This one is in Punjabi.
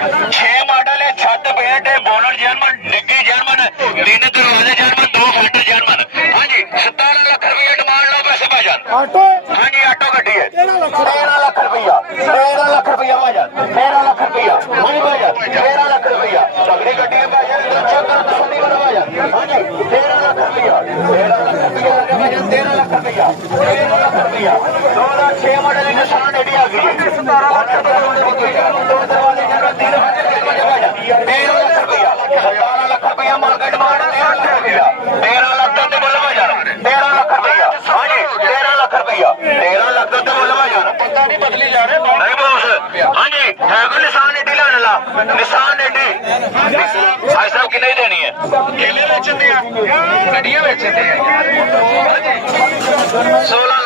6 ਮਾਡਲ ਹੈ। ਛੱਤ ਪੇਂਟ ਹੈ, ਬੋਨਟ ਜਰਮਨ, ਡਿੱਗੀ ਜਰਮਨ, 3 ਦਰਵਾਜ਼ੇ ਜਰਮਨ, 2 ਫਿਲਟਰ ਜਰਮਨ। ਹਾਂਜੀ 17 ਲੱਖ ਰੁਪਏ ਡਿਮਾਂਡ ਲਓ ਪੈਸੇ ਭਾਜਨ। ਆਟੋ ਹਾਂਜੀ ਆਟੋ ਗੱਡੀ ਹੈ। 13 ਲੱਖ 13 ਲੱਖ ਰੁਪਇਆ, 13 ਲੱਖ ਰੁਪਇਆ ਭਾਜਨ, 13 ਲੱਖ ਰੁਪਇਆ। ਹਾਂਜੀ ਭਾਜਨ 13 ਲੱਖ ਰੁਪਇਆ ਤਗੜੀ ਗੱਡੀ ਹੈ ਭਾਜਨ। ਚੈੱਕ ਕਰੋ ਤਸੱਲੀ ਵਾਲਾ ਭਾਜਨ। ਹਾਂਜੀ 13 ਲੱਖ ਰੁਪਇਆ, 13 ਲੱਖ ਰੁਪਇਆ ਭਾਜਨ, 13 ਲੱਖ ਰੁਪਇਆ, 13 ਲੱਖ ਰੁਪਇਆ। 2006 ਮਾਡਲ ਦੀ ਨਿਸ਼ਾਨ ਐਡੀ ਆ ਗਈ ਹੈ। 17 ਲੱਖ ਰੁਪਇਆ, 2 ਦਰਵਾਜ਼ੇ ਜਰਮਨ, 3 ਫਿਲਟਰ ਭਾਜਨ, 13 ਲੱਖ ਰੁਪਇਆ, 17 ਲੱਖ ਰੁਪਇਆ ਮਾਰਕੀਟ ਡਿਮਾਂਡ 13 ਲੱਖ ਰੁਪਇਆ, 13 ਲੱਖ ਦਾ ਤੇ ਮੁੱਲ ਭਾਜਨ, 13 ਲੱਖ ਰੁਪਇਆ। ਹਾਂਜੀ 13 ਲੱਖ ਰੁਪਇਆ, 13 ਲੱਖ ਦਾ ਤੇ ਮੁੱਲ ਭਾਜਨ। ਪਤਾ ਨਹੀਂ ਬਦਲੀ ਜਾ ਰਹੇ ਨਹੀਂ ਬੋਸ। ਹਾਂਜੀ ਹੈ ਕੋਈ ਨਿਸ਼ਾਨ ਐਡੀ ਲੈਣ ਲਾ, ਨਿਸ਼ਾਨ ਐਡੀ ਭਾਈ ਸਾਹਿਬ ਕਿੰਨੇ ਦੇਣੀ ਹੈ? ਕੇਲੇ ਵੇਚਦੇ ਆ, ਗੱਡੀਆਂ ਵੇਚਦੇ ਆ। 16